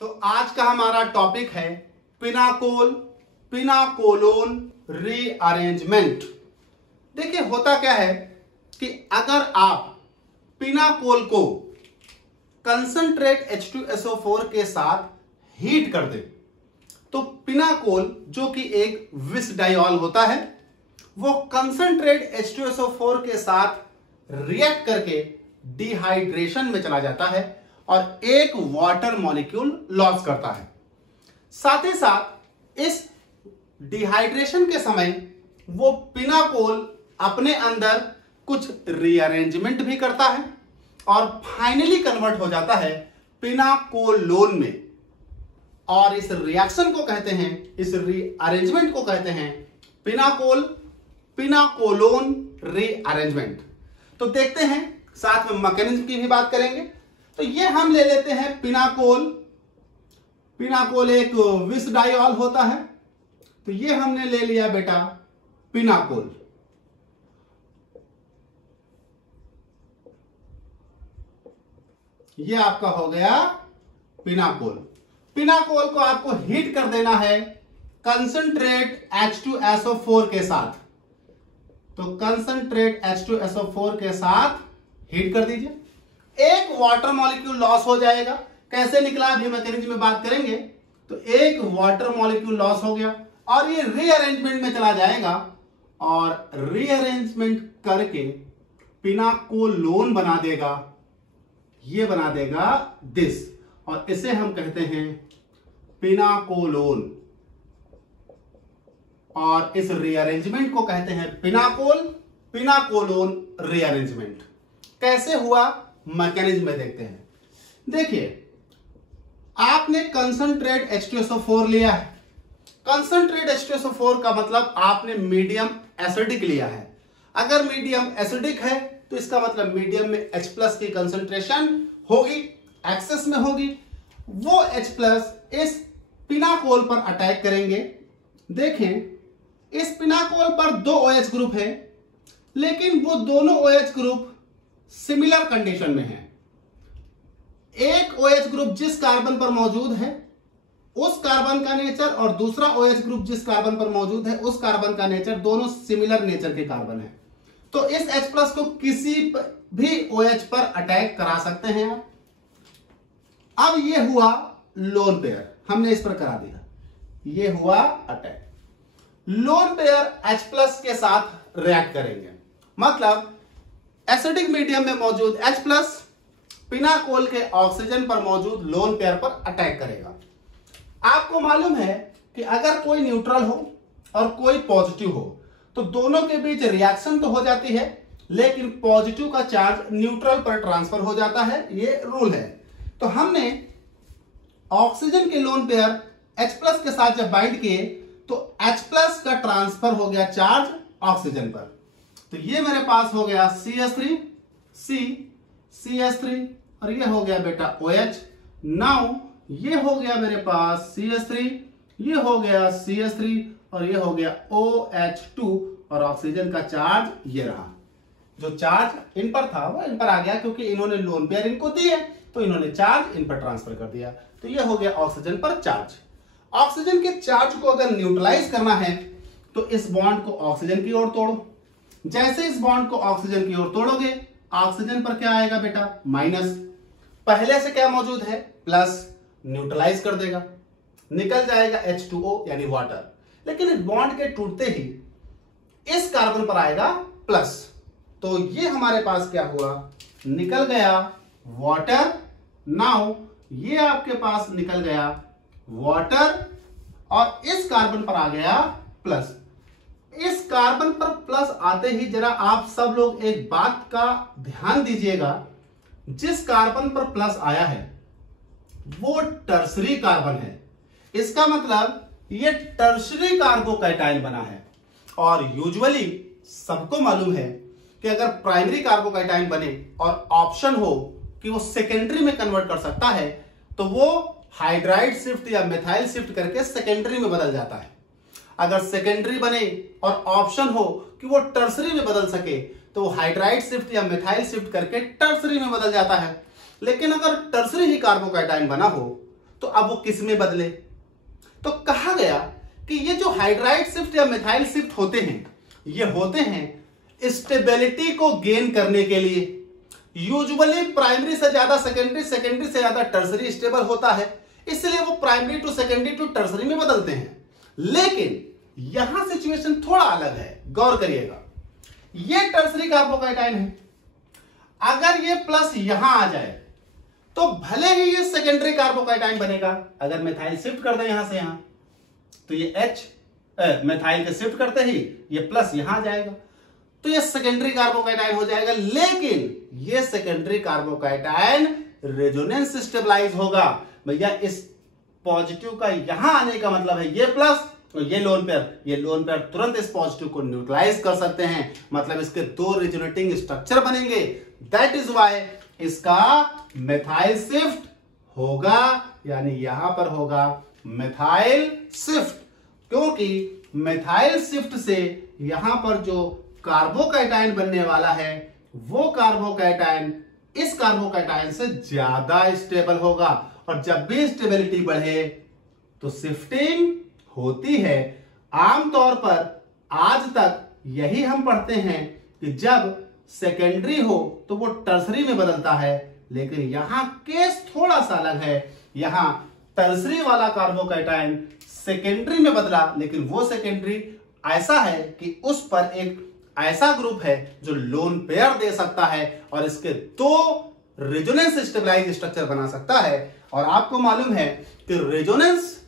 तो आज का हमारा टॉपिक है पिनाकोल पिनाकोलोन रीअरेंजमेंट। देखिए होता क्या है कि अगर आप पिनाकोल को कंसंट्रेट H2SO4 के साथ हीट कर दें तो पिनाकोल जो कि एक विस डाइऑल होता है वो कंसंट्रेट H2SO4 के साथ रिएक्ट करके डिहाइड्रेशन में चला जाता है और एक वाटर मॉलिक्यूल लॉस करता है। साथ ही साथ इस डिहाइड्रेशन के समय वो पिनाकोल अपने अंदर कुछ रीअरेंजमेंट भी करता है और फाइनली कन्वर्ट हो जाता है पिनाकोलोन में। और इस रिएक्शन को कहते हैं, इस रीअरेंजमेंट को कहते हैं पिनाकोल पिनाकोलोन रीअरेंजमेंट। तो देखते हैं, साथ में मैकेनिज्म की भी बात करेंगे। तो ये हम ले लेते हैं पिनाकोल। पिनाकोल एक विस डाइऑल होता है, तो ये हमने ले लिया बेटा पिनाकोल। ये आपका हो गया पिनाकोल। पिनाकोल को आपको हीट कर देना है कंसंट्रेट H2SO4 के साथ। तो कंसंट्रेट H2SO4 के साथ हीट कर दीजिए, एक वाटर मॉलिक्यूल लॉस हो जाएगा। कैसे निकला अभी मैकेनिज्म में बात करेंगे। तो एक वाटर मॉलिक्यूल लॉस हो गया और ये रीअरेंजमेंट में चला जाएगा और रीअरेंजमेंट करके पिनाकोलोन बना देगा। ये बना देगा दिस, और इसे हम कहते हैं पिनाकोलोन। और इस रीअरेंजमेंट को कहते हैं पिनाकोल पिनाकोलोन रीअरेंजमेंट। कैसे हुआ मैकेनिज्म में देखते हैं। देखिए आपने कंसंट्रेट H2SO4 लिया है। कंसंट्रेट H2SO4 का मतलब आपने मीडियम एसिडिक लिया है। अगर मीडियम एसिडिक है तो इसका मतलब मीडियम में H+ की कंसंट्रेशन होगी, एक्सेस में होगी। वो H+ इस पिनाकोल पर अटैक करेंगे। देखें इस पिनाकोल पर दो OH ग्रुप है, लेकिन वो दोनों OH ग्रुप सिमिलर कंडीशन में है। एक OH ग्रुप जिस कार्बन पर मौजूद है उस कार्बन का नेचर और दूसरा OH ग्रुप जिस कार्बन पर मौजूद है उस कार्बन का नेचर, दोनों सिमिलर नेचर के कार्बन है। तो इस H+ को किसी भी OH पर अटैक करा सकते हैं आप। अब ये हुआ लोन पेयर, हमने इस पर करा दिया, ये हुआ अटैक। लोन पेयर H+ के साथ रिएक्ट करेंगे, मतलब एसिडिक मीडियम में मौजूद H+ पिनाकोल के ऑक्सीजन पर मौजूद लोन पेयर पर अटैक करेगा। आपको मालूम है कि अगर कोई न्यूट्रल हो और कोई पॉजिटिव हो तो दोनों के बीच रिएक्शन तो हो जाती है, लेकिन पॉजिटिव का चार्ज न्यूट्रल पर ट्रांसफर हो जाता है, ये रूल है। तो हमने ऑक्सीजन के लोन पेयर H+ के साथ जब बाइंड किए तो H+ का ट्रांसफर हो गया चार्ज ऑक्सीजन पर। तो ये मेरे पास हो गया CH3 CH3 और ये हो गया बेटा OH। नाउ ये हो गया मेरे पास CH3, ये हो गया CH3 और ये हो गया OH2 और ऑक्सीजन का चार्ज ये रहा। जो चार्ज इन पर था वो इन पर आ गया, क्योंकि इन्होंने लोन पेयर इनको दिए तो इन्होंने चार्ज इन पर ट्रांसफर कर दिया। तो ये हो गया ऑक्सीजन पर चार्ज। ऑक्सीजन के चार्ज को अगर न्यूट्रलाइज करना है तो इस बॉन्ड को ऑक्सीजन की ओर तोड़ो। जैसे इस बॉन्ड को ऑक्सीजन की ओर तोड़ोगे, ऑक्सीजन पर क्या आएगा बेटा माइनस। पहले से क्या मौजूद है प्लस, न्यूट्रलाइज कर देगा, निकल जाएगा H2O यानी वाटर। लेकिन इस बॉन्ड के टूटते ही इस कार्बन पर आएगा प्लस, तो ये हमारे पास क्या हुआ, निकल गया वाटर। नाउ ये आपके पास निकल गया वाटर और इस कार्बन पर आ गया प्लस। इस कार्बन पर प्लस आते ही जरा आप सब लोग एक बात का ध्यान दीजिएगा, जिस कार्बन पर प्लस आया है वो टर्सरी कार्बन है। इसका मतलब ये टर्सरी कार्बोकैटायन बना है। और यूजुअली सबको मालूम है कि अगर प्राइमरी कार्बोकैटायन बने और ऑप्शन हो कि वो सेकेंडरी में कन्वर्ट कर सकता है तो वो हाइड्राइड शिफ्ट या मिथाइल शिफ्ट करके सेकेंडरी में बदल जाता है। अगर सेकेंडरी बने और ऑप्शन हो कि वो टर्सरी में बदल सके तो हाइड्राइड शिफ्ट या मिथाइल शिफ्ट करके टर्सरी में बदल जाता है। लेकिन अगर टर्सरी ही कार्बोकैटायन बना हो तो अब वो किस में बदले? तो कहा गया कि ये जो हाइड्राइड शिफ्ट या मिथाइल शिफ्ट होते हैं, ये होते हैं स्टेबिलिटी को गेन करने के लिए। यूजुअली प्राइमरी से ज्यादा सेकेंडरी, सेकेंडरी से ज्यादा टर्सरी स्टेबल होता है, इसलिए वो primary to secondary to tertiary में बदलते हैं। लेकिन यहां सिचुएशन थोड़ा अलग है, गौर करिएगा। ये टर्सरी कार्बोकैटायन है, अगर ये प्लस यहां आ जाए तो भले ही ये सेकेंडरी कार्बोकैटायन बनेगा। अगर मिथाइल शिफ्ट कर दे यहां से यहां तो ये H मिथाइल के शिफ्ट करते ही ये प्लस यहां आ जाएगा, तो ये सेकेंडरी कार्बोकैटायन हो जाएगा। लेकिन ये सेकेंडरी कार्बोकैटायन रेजोनेंस स्टेबलाइज होगा। भैया इस पॉजिटिव का यहां आने का मतलब है ये प्लस और ये लोन पेयर तुरंत इस पॉजिटिव को न्यूट्रलाइज कर सकते हैं, मतलब इसके दो रेजोनेटिंग स्ट्रक्चर बनेंगे। दैट इज वाई इसका मिथाइल शिफ्ट होगा, यानी यहां पर होगा मिथाइल शिफ्ट, क्योंकि मिथाइल शिफ्ट से यहां पर जो कार्बोकैटायन बनने वाला है वो कार्बोकैटायन इस कार्बोकैटायन से ज्यादा स्टेबल होगा। और जब भी स्टेबिलिटी बढ़े तो शिफ्टिंग होती है। आमतौर पर आज तक यही हम पढ़ते हैं कि जब सेकेंडरी हो तो वो टर्सरी में बदलता है, लेकिन यहां केस थोड़ा सा अलग है। यहां टर्सरी वाला कार्बोकैटायन सेकेंडरी में बदला, लेकिन वो सेकेंडरी ऐसा है कि उस पर एक ऐसा ग्रुप है जो लोन पेयर दे सकता है और इसके दो रेजोनेंस स्टेबलाइज स्ट्रक्चर बना सकता है। और आपको मालूम है कि रेजोनेंस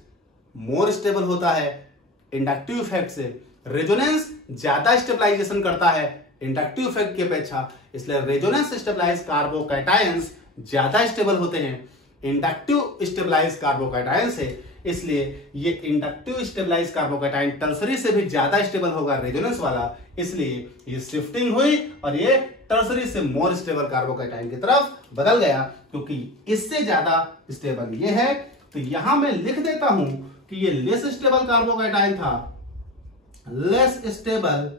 मोर स्टेबल होता है इंडक्टिव इफेक्ट से। रेजोनेंस ज्यादा स्टेबलाइजेशन करता है इंडक्टिव इफेक्ट की अपेक्षा, इसलिए रेजोनेंस स्टेबलाइज कार्बोकैटायंस ज्यादा स्टेबल होते हैं इंडक्टिव स्टेबलाइज कार्बोकैटायन से। इसलिए ये इंडक्टिव स्टेबलाइज कार्बोकैटायन टर्सरी से भी ज्यादा स्टेबल होगा रेजोनेंस वाला, इसलिए ये शिफ्टिंग हुई और ये टर्सरी से मोर स्टेबल कार्बोकैटायन की तरफ बदल गया, क्योंकि इससे ज्यादा स्टेबल ये है। तो यहां मैं लिख देता हूं कि ये लेस स्टेबल कार्बोकैटायन था, लेस स्टेबल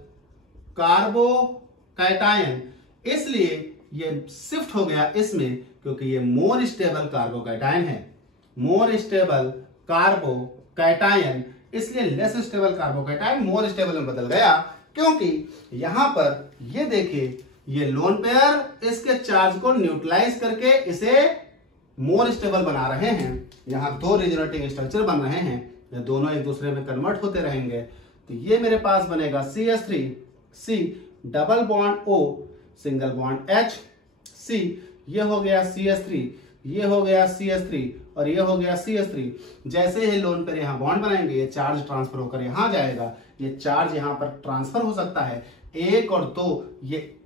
कार्बोकैटायन, इसलिए ये शिफ्ट हो गया इसमें, क्योंकि ये मोर स्टेबल कार्बोकैटायन है, मोर स्टेबल कार्बोकैटायन, इसलिए less stable carbocation more stable में बदल गया। क्योंकि यहां पर ये देखिए ये लोन पेयर इसके चार्ज को न्यूट्रलाइज करके इसे मोर स्टेबल बना रहे हैं। यहां दो रेजोनेटिंग स्ट्रक्चर बन रहे हैं, ये दोनों एक दूसरे में कन्वर्ट होते रहेंगे। तो ये मेरे पास बनेगा CH3C double bond O single bond H C, ये हो गया CH3, ये हो गया CH3 और ये हो गया CH3। जैसे ही लोन पेयर यहां बॉन्ड बनाएंगे ये चार्ज ट्रांसफर होकर यहां जाएगा, ये चार्ज यहां पर ट्रांसफर हो सकता है। 1 और 2 ये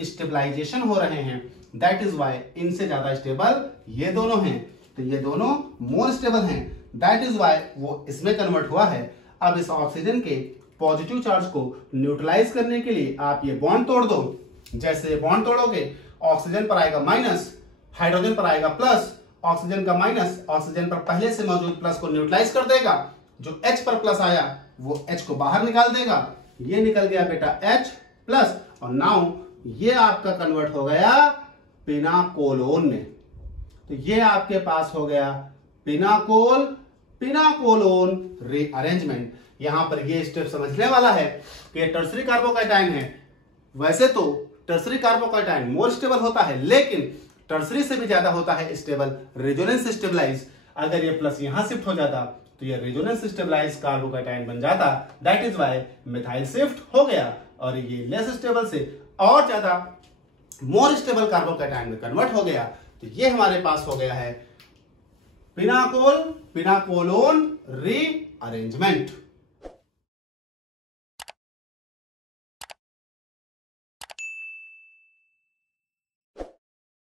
स्टेबलाइजेशन हो रहे हैं, दैट इज वाई इनसे ज्यादा स्टेबल ये दोनों हैं, तो ये दोनों मोर स्टेबल हैं, दैट इज वाई वो इसमें कन्वर्ट हुआ है। अब इस ऑक्सीजन के पॉजिटिव चार्ज को न्यूट्रलाइज करने के लिए आप ये बॉन्ड तोड़ दो। जैसे बॉन्ड तोड़ोगे ऑक्सीजन पर आएगा माइनस, हाइड्रोजन पर आएगा प्लस, ऑक्सीजन का माइनस ऑक्सीजन पर पहले से मौजूद प्लस को न्यूट्रलाइज कर देगा, जो H पर प्लस आया वो H को बाहर निकाल देगा, ये निकल गया बेटा H प्लस, और नाउ ये आपका कन्वर्ट हो गया पिनाकोलोन में। तो ये आपके पास हो गया पिनाकोलोन रीअरेंजमेंट। यहां पर ये स्टेप समझने वाला है कि टर्सरी कार्बोकैटायन है। वैसे तो टर्सरी कार्बोकैटायन मोर स्टेबल होता है, लेकिन टर्सरी से भी ज्यादा होता है स्टेबल रेजोनेंस स्टेबलाइज। अगर ये प्लस यहां शिफ्ट हो जाता तो ये रेजोनेंस स्टेबलाइज कार्बोकैटायन बन जाता, that is why methyl shift हो गया और ये लेस स्टेबल से और ज्यादा मोर स्टेबल कार्बोकैटायन में कन्वर्ट हो गया। तो ये हमारे पास हो गया है पिनाकोलोन रीअरेंजमेंट।